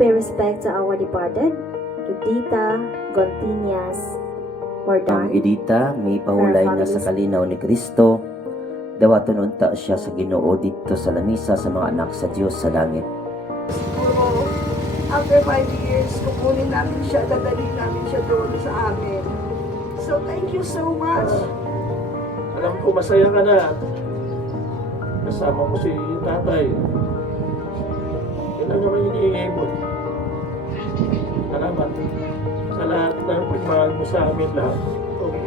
pay respect to our departed, Edita Gontiñas Ang Mordan. Edita may pahulay na sa kalinaw ni Kristo, dawaton unta siya sa Ginoo dito sa lamisa sa mga anak sa Dios sa langit. Siguro, after 5 years, kukunin namin siya, dadalhin namin siya doon sa amin. So, thank you so much. Alam ko masaya ka na. Kasama mo si tatay. Yan lang naman hinihingi mo. Salamat sa lahat ng pagmahal mo sa amin lahat. Okay.